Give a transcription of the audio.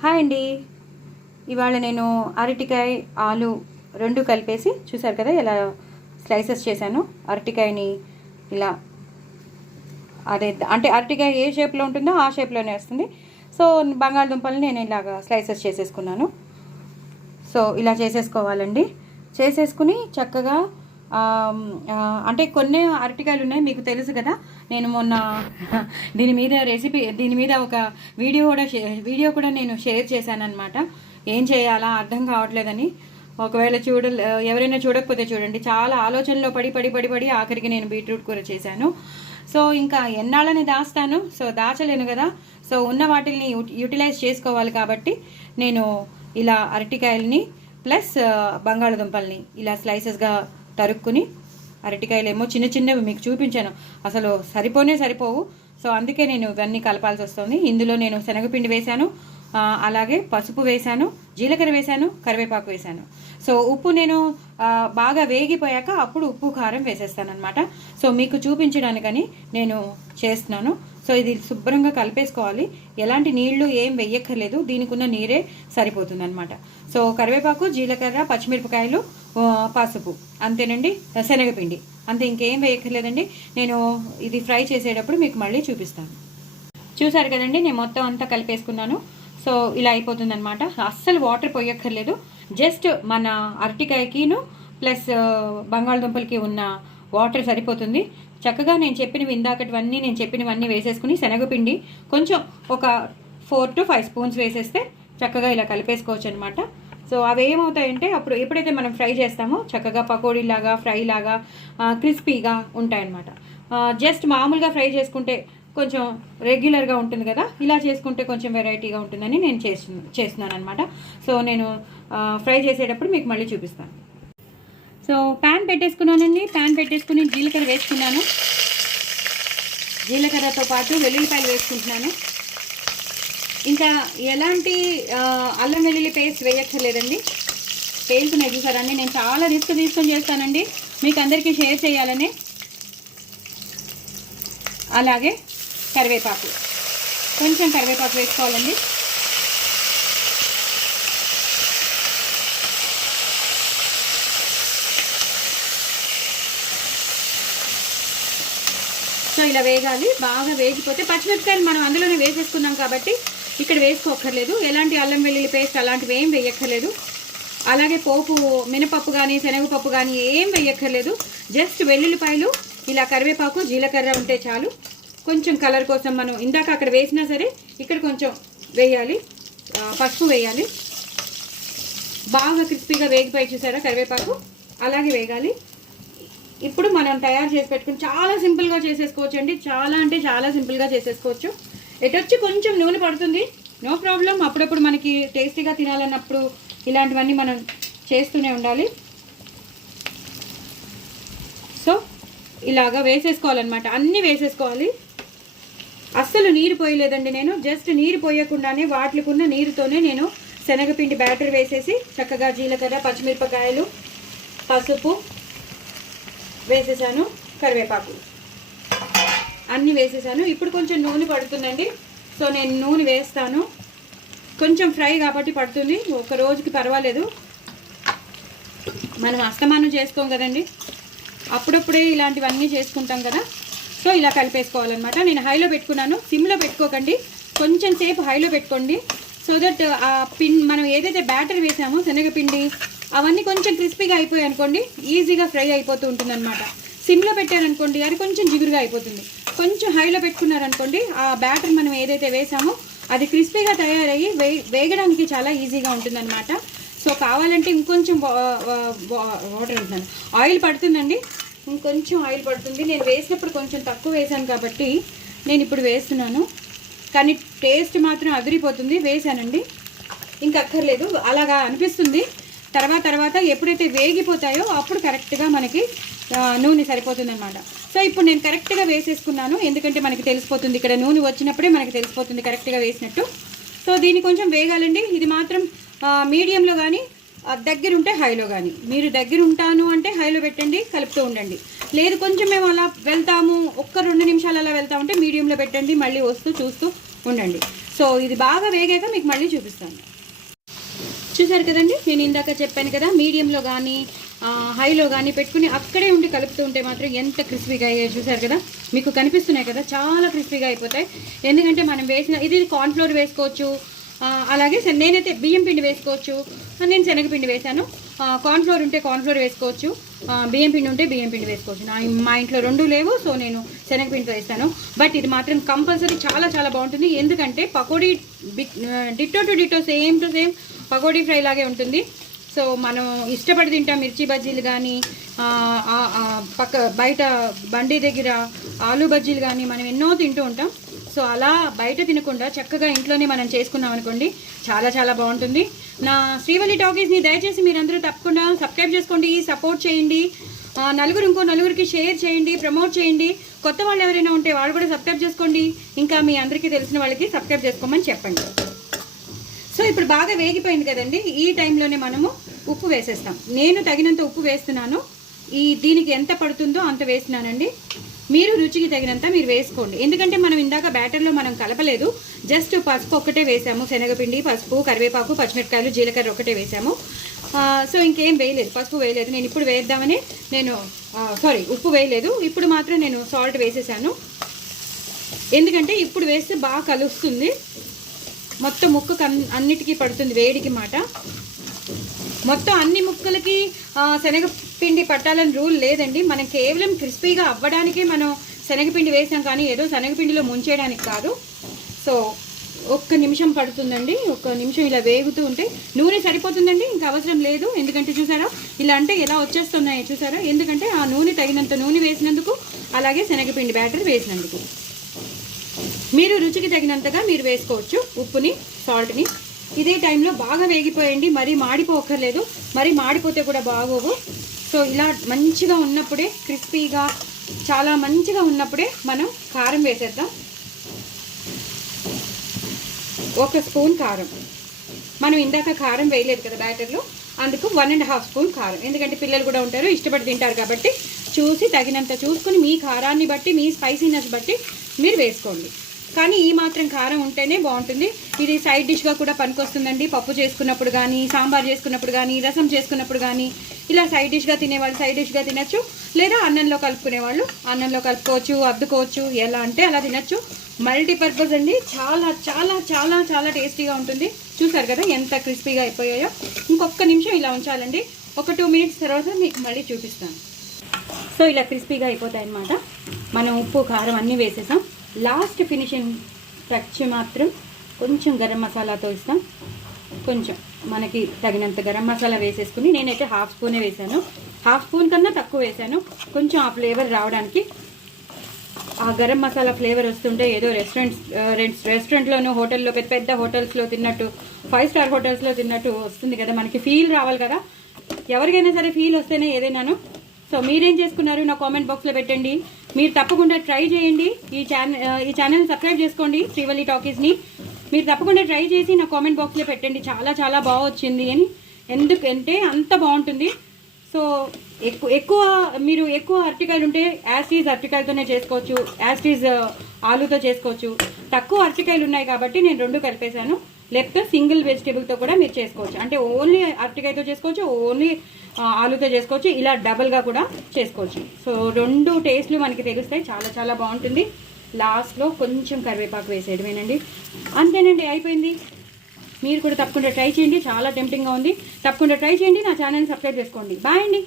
Hi అండి. ఇవాళ నేను అరటికాయ ఆలు రెండు కలిపేసి చూసారు కదా ఎలా స్లైసెస్ చేశాను. అరటికాయని ఇలా అదే అంటే అరటికాయ ఏ షేప్లో ఉంటుందో ఆ షేప్లోనే వస్తుంది. సో బంగాళదుంపల్ని నేను ఇలాగా స్లైసెస్ చేసేసుకున్నాను. సో ఇలా చేసేసుకోవాలండి. చేసేసుకుని చక్కగా అంటే కొన్ని అరటికాయలు ఉన్నాయి, మీకు తెలుసు కదా. నేను మొన్న దీని మీద ఒక వీడియో కూడా నేను షేర్ చేశాను అనమాట. ఏం చేయాలా అర్థం కావట్లేదని. ఒకవేళ ఎవరైనా చూడకపోతే చూడండి. చాలా ఆలోచనలో పడి ఆఖరికి నేను బీట్రూట్ కూర చేశాను. సో ఇంకా ఎన్నాళ్ళని దాస్తాను, సో దాచలేను కదా. సో ఉన్న వాటిని యూటిలైజ్ చేసుకోవాలి కాబట్టి నేను ఇలా అరటికాయలని ప్లస్ బంగాళదుంపల్ని ఇలా స్లైసెస్గా తరుక్కుని, అరటికాయలు ఏమో చిన్న చిన్నవి మీకు చూపించాను, అసలు సరిపోవు. సో అందుకే నేను ఇవన్నీ కలపాల్సి వస్తుంది. ఇందులో నేను శనగపిండి వేశాను, అలాగే పసుపు వేశాను, జీలకర్ర వేశాను, కరివేపాకు వేశాను. సో ఉప్పు నేను బాగా వేగిపోయాక అప్పుడు ఉప్పు కారం వేసేస్తాను అనమాట. సో మీకు చూపించడానికని నేను చేస్తున్నాను. సో ఇది శుభ్రంగా కలిపేసుకోవాలి. ఎలాంటి నీళ్లు ఏం వెయ్యక్కర్లేదు, దీనికి ఉన్న నీరే సరిపోతుంది అనమాట. సో కరివేపాకు, జీలకర్ర, పచ్చిమిరపకాయలు, పసుపు, అంతేనండి. శనగపిండి అంతే, ఇంకేం వేయక్కర్లేదండి. నేను ఇది ఫ్రై చేసేటప్పుడు మీకు మళ్ళీ చూపిస్తాను. చూసారు కదండి, నేను మొత్తం అంతా కలిపేసుకున్నాను. సో ఇలా అయిపోతుంది అనమాట. అస్సలు వాటర్ పోయక్కర్లేదు. జస్ట్ మన అరటికాయకిను ప్లస్ బంగాళదుంపలకి ఉన్న వాటర్ సరిపోతుంది. చక్కగా నేను చెప్పినవన్నీ వేసేసుకుని శనగపిండి కొంచెం ఒక 4 to 5 స్పూన్స్ వేసేస్తే చక్కగా ఇలా కలిపేసుకోవచ్చు అనమాట. సో అవి ఏమవుతాయంటే అప్పుడు ఎప్పుడైతే మనం ఫ్రై చేస్తామో చక్కగా పకోడీలాగా ఫ్రై లాగా క్రిస్పీగా ఉంటాయన్నమాట. జస్ట్ మామూలుగా ఫ్రై చేసుకుంటే కొంచెం రెగ్యులర్గా ఉంటుంది కదా, ఇలా చేసుకుంటే కొంచెం వెరైటీగా ఉంటుందని నేను చేస్తున్నాను అనమాట. సో నేను ఫ్రై చేసేటప్పుడు మీకు మళ్ళీ చూపిస్తాను. So pan పెట్టేసుకున్నానండి. ప్యాన్ పెట్టేసుకుని జీలకర్ర వేసుకున్నాను. జీలకర్రతో పాటు వెల్లుల్లిపాయలు వేసుకుంటున్నాను. ఇంకా ఎలాంటి అల్లం వెల్లుల్లి పేస్ట్ వేయక్కర్లేదండి. పేలుతున్నాయి చూసారండి. నేను చాలా రిస్క్ తీసుకొని చేస్తానండి, మీకు అందరికీ షేర్ చేయాలని. అలాగే కరివేపాకు, కొంచెం కరివేపాకు వేసుకోవాలండి. సో ఇలా వేగాలి. బాగా వేగిపోతే పచ్చిమిరపకాయలు మనం అందులోనే వేసేసుకున్నాం కాబట్టి ఇక్కడ వేసుకోక్కర్లేదు. ఎలాంటి అల్లం వెల్లుల్లి పేస్ట్ అలాంటివి ఏం వేయక్కర్లేదు. అలాగే పోపు మినపప్పు కానీ శనగపప్పు కానీ ఏం వేయక్కర్లేదు. జస్ట్ వెల్లుల్లిపాయలు, ఇలా కరివేపాకు, జీలకర్ర ఉంటే చాలు. కొంచెం కలర్ కోసం మనం ఇందాక అక్కడ వేసినా సరే ఇక్కడ కొంచెం వేయాలి, పసుపు వేయాలి. బాగా క్రిస్పీగా వేగిపోయి చూసారా కరివేపాకు, అలాగే వేగాలి. ఇప్పుడు మనం తయారు చేసి పెట్టుకుని చాలా సింపుల్గా చేసేసుకోవచ్చు అండి. చాలా అంటే చాలా సింపుల్గా చేసేసుకోవచ్చు. ఎటొచ్చి కొంచెం నూనె పడుతుంది, నో ప్రాబ్లం. అప్పుడప్పుడు మనకి టేస్టీగా తినాలన్నప్పుడు ఇలాంటివన్నీ మనం చేస్తూనే ఉండాలి. సో ఇలాగా వేసేసుకోవాలన్నమాట, అన్నీ వేసేసుకోవాలి. అస్సలు నీరు పోయలేదండి నేను. జస్ట్ నీరు పోయకుండానే వాటికున్న నీరుతోనే నేను శనగపిండి బ్యాటర్ వేసేసి చక్కగా జీలకర్ర, పచ్చిమిరపకాయలు, పసుపు వేసేసాను, కరివేపాకు అన్నీ వేసేసాను. ఇప్పుడు కొంచెం నూనె పడుతుందండి. సో నేను నూనె వేస్తాను. కొంచెం ఫ్రై కాబట్టి పడుతుంది, ఒక రోజుకి పర్వాలేదు. మనం అస్తమానం చేసుకోం కదండి, అప్పుడప్పుడే ఇలాంటివన్నీ చేసుకుంటాం కదా. సో ఇలా కలిపేసుకోవాలన్నమాట. నేను హైలో పెట్టుకున్నాను, సిమ్లో పెట్టుకోకండి, కొంచెం సేపు హైలో పెట్టుకోండి. సో దట్ ఆ మనం ఏదైతే బ్యాటర్ వేసామో శనగపిండి అవన్నీ కొంచెం క్రిస్పీగా అయిపోయాయి అనుకోండి, ఈజీగా ఫ్రై అయిపోతూ ఉంటుంది అనమాట. సిమ్లో పెట్టారనుకోండి అది కొంచెం జిగురుగా అయిపోతుంది. కొంచెం హైలో పెట్టుకున్నారనుకోండి ఆ బ్యాటర్ మనం ఏదైతే వేసామో అది క్రిస్పీగా తయారయ్యి వేగడానికి చాలా ఈజీగా ఉంటుంది అనమాట. సో కావాలంటే ఇంకొంచెం వాటర్ ఉంటున్నాను, ఆయిల్ పడుతుందండి, ఇంకొంచెం ఆయిల్ పడుతుంది. నేను వేసినప్పుడు కొంచెం తక్కువ వేసాను కాబట్టి నేను ఇప్పుడు వేస్తున్నాను. కానీ టేస్ట్ మాత్రం అదిరిపోతుంది. వేసానండి, ఇంకా అక్కర్లేదు, అలాగా అనిపిస్తుంది. తర్వాత ఎప్పుడైతే వేగిపోతాయో అప్పుడు కరెక్ట్గా మనకి నూనె సరిపోతుంది అనమాట. సో ఇప్పుడు నేను కరెక్ట్గా వేసేసుకున్నాను, ఎందుకంటే మనకి తెలిసిపోతుంది, ఇక్కడ నూనె వచ్చినప్పుడే మనకి తెలిసిపోతుంది కరెక్ట్గా వేసినట్టు. సో దీన్ని కొంచెం వేగాలండి. ఇది మాత్రం మీడియంలో కానీ దగ్గర ఉంటే హైలో కానీ, మీరు దగ్గర ఉంటాను అంటే హైలో పెట్టండి, కలుపుతూ ఉండండి. లేదు కొంచెం మేము అలా వెళ్తాము, 1-2 నిమిషాలు అలా వెళ్తా ఉంటే మీడియంలో పెట్టండి, మళ్ళీ వస్తూ చూస్తూ ఉండండి. సో ఇది బాగా వేగాక మీకు మళ్ళీ చూపిస్తాను. చూసారు కదండి, నేను ఇందాక చెప్పాను కదా, మీడియంలో కానీ హైలో కానీ పెట్టుకుని అక్కడే ఉండి కలుపుతూ ఉంటే మాత్రం ఎంత క్రిస్పీగా అయ్యాయి. చూసారు కదా, మీకు కనిపిస్తున్నాయి కదా, చాలా క్రిస్పీగా అయిపోతాయి. ఎందుకంటే మనం వేసిన ఇది కార్న్ఫ్లోర్ వేసుకోవచ్చు, అలాగే నేనైతే బియ్యం పిండి వేసుకోవచ్చు, నేను శనగపిండి వేసాను. కార్న్ఫ్లోర్ ఉంటే కార్న్ఫ్లోర్ వేసుకోవచ్చు, బియ్యం పిండి ఉంటే బియ్యం పిండి వేసుకోవచ్చు. మా ఇంట్లో రెండు లేవు, సో నేను శనగపిండితో వేస్తాను. బట్ ఇది మాత్రం కంపల్సరీ చాలా చాలా బాగుంటుంది. ఎందుకంటే pakodi ditto to ditto same to same pakodi fry లాగే ఉంటుంది. సో మనం ఇష్టపడి తింటాం. మిర్చి బజ్జీలు కానీ బయట బండి దగ్గర ఆలూ బజ్జీలు కానీ మనం ఎన్నో తింటూ ఉంటాం. సో అలా బయట తినకుండా చక్కగా ఇంట్లోనే మనం చేసుకున్నాం అనుకోండి, చాలా చాలా బాగుంటుంది. నా శ్రీవల్లి టాకీస్ని దయచేసి మీరందరూ తప్పకుండా సబ్స్క్రైబ్ చేసుకోండి, సపోర్ట్ చేయండి, ఇంకో నలుగురికి షేర్ చేయండి, ప్రమోట్ చేయండి. కొత్త వాళ్ళు ఎవరైనా ఉంటే వాళ్ళు కూడా సబ్స్క్రైబ్ చేసుకోండి. ఇంకా మీ అందరికీ తెలిసిన వాళ్ళకి సబ్స్క్రైబ్ చేసుకోమని చెప్పండి. సో ఇప్పుడు బాగా వేగిపోయింది కదండి, ఈ టైంలోనే మనము ఉప్పు వేసేస్తాం. నేను తగినంత ఉప్పు వేస్తున్నాను. దీనికి ఎంత పడుతుందో అంత వేస్తున్నానండి. మీరు రుచికి తగినంత మీరు వేసుకోండి. ఎందుకంటే మనం ఇందాక బ్యాటర్లో మనం కలపలేదు, జస్ట్ పసుపు ఒక్కటే వేసాము. శనగపిండి, పసుపు, కరివేపాకు, పచ్చిమిరపకాయలు, జీలకర్ర ఒకటే వేసాము. సో ఇంకేం వేయలేదు, పసుపు వేయలేదు. నేను ఇప్పుడు వేద్దామని ఉప్పు వేయలేదు. ఇప్పుడు మాత్రం నేను సాల్ట్ వేసేసాను. ఎందుకంటే ఇప్పుడు వేస్తే బాగా కలుస్తుంది, మొత్తం ముక్కకు అన్నిటికీ పడుతుంది వేడికి మాట. మొత్తం అన్ని ముక్కలకి శనగపిండి పట్టాలని రూల్ లేదండి. మనం కేవలం క్రిస్పీగా అవ్వడానికే మనం శనగపిండి వేసాం, కానీ ఏదో శనగపిండిలో ముంచేయడానికి కాదు. సో ఒక్క నిమిషం పడుతుందండి, ఒక్క నిమిషం ఇలా వేగుతూ ఉంటే నూనె సరిపోతుందండి, ఇంకా అవసరం లేదు. ఎందుకంటే చూసారా ఇలా అంటే ఎలా వచ్చేస్తున్నాయి చూసారా, ఎందుకంటే ఆ నూనె తగినంత నూనె వేసినందుకు, అలాగే శనగపిండి బ్యాటర్ వేసినందుకు. మీరు రుచికి తగినంతగా మీరు వేసుకోవచ్చు ఉప్పుని, సాల్ట్ని. ఇదే టైంలో బాగా వేగిపోయండి, మరీ మాడిపోక్కర్లేదు, మరీ మాడిపోతే కూడా బాగోవు. సో ఇలా మంచిగా ఉన్నప్పుడే, క్రిస్పీగా చాలా మంచిగా ఉన్నప్పుడే మనం కారం వేసేద్దాం. 1 స్పూన్ కారం. మనం ఇందాక కారం వేయలేదు కదా బ్యాటర్లో, అందుకు 1.5 స్పూన్ కారం. ఎందుకంటే పిల్లలు కూడా ఉంటారు, ఇష్టపడి తింటారు కాబట్టి చూసి తగినంత చూసుకుని మీ కారాన్ని బట్టి, మీ స్పైసీనెస్ బట్టి మీరు వేసుకోండి. కానీ ఈ మాత్రం కారం ఉంటేనే బాగుంటుంది. ఇది సైడ్ డిష్గా కూడా పనికొస్తుందండి. పప్పు చేసుకున్నప్పుడు కానీ, సాంబార్ చేసుకున్నప్పుడు కానీ, రసం చేసుకున్నప్పుడు కానీ, ఇలా సైడ్ డిష్గా తినేవాళ్ళు సైడ్ డిష్గా తినచ్చు, లేదా అన్నంలో కలుపుకునేవాళ్ళు అన్నంలో కలుపుకోవచ్చు, అద్దుకోవచ్చు, ఎలా అంటే అలా తినచ్చు. మల్టీపర్పస్ అండి, చాలా చాలా చాలా చాలా టేస్టీగా ఉంటుంది. చూసారు కదా ఎంత క్రిస్పీగా అయిపోయాయో. ఇంకొక నిమిషం ఇలా ఉంచాలండి, ఒక 2 మినిట్స్ తర్వాత మీకు మళ్ళీ చూపిస్తాను. సో ఇలా క్రిస్పీగా అయిపోతాయి అన్నమాట. మనం ఉప్పు, కారం అన్నీ వేసేసాం. లాస్ట్ ఫినిషింగ్ టచ్ మాత్రం కొంచెం గరం మసాలాతో ఇస్తాం. కొంచెం మనకి తగినంత గరం మసాలా వేసేసుకుని, నేనైతే 1/2 స్పూనే వేసాను. 1/2 స్పూన్ కన్నా తక్కువ వేసాను, కొంచెం ఆ ఫ్లేవర్ రావడానికి. ఆ గరం మసాలా ఫ్లేవర్ వస్తుంటే ఏదో రెస్టారెంట్లోనూ, హోటల్లో, పెద్ద పెద్ద హోటల్స్లో తిన్నట్టు, 5 స్టార్ హోటల్స్లో తిన్నట్టు వస్తుంది కదా, మనకి ఫీల్ రావాలి కదా. ఎవరికైనా సరే ఫీల్ వస్తేనే ఏదైనాను. సో మీరేం చేసుకున్నారు నా కామెంట్ బాక్స్లో పెట్టండి. మీరు తప్పకుండా ట్రై చేయండి. ఈ ఛానల్ని సబ్స్క్రైబ్ చేసుకోండి, శ్రీవల్లి టాకీస్ని. మీరు తప్పకుండా ట్రై చేసి నా కామెంట్ బాక్స్లో పెట్టండి, చాలా చాలా బాగా వచ్చింది అని. ఎందుకంటే అంత బాగుంటుంది. సో మీరు ఎక్కువ అరటికాయలు ఉంటే యాస్టీజ్ అరటికాయలతోనే చేసుకోవచ్చు, యాస్టీజ్ ఆలుతో చేసుకోవచ్చు. తక్కువ అరటికాయలు ఉన్నాయి కాబట్టి నేను 2 కలిపేశాను. లేకపోతే సింగిల్ వెజిటేబుల్తో కూడా మీరు చేసుకోవచ్చు. అంటే ఓన్లీ అరటికాయతో చేసుకోవచ్చు, ఓన్లీ ఆలుతో చేసుకోవచ్చు, ఇలా డబల్గా కూడా చేసుకోవచ్చు. సో 2 టేస్ట్లు మనకి తెలుస్తాయి, చాలా చాలా బాగుంటుంది. లాస్ట్లో కొంచెం కరివేపాకు వేసేయడమేనండి, అంతేనండి, అయిపోయింది. మీరు కూడా తప్పకుండా ట్రై చేయండి, చాలా టెంప్టింగ్గా ఉంది. తప్పకుండా ట్రై చేయండి, నా ఛానల్ని సబ్స్క్రైబ్ చేసుకోండి. బాయ్ అండి.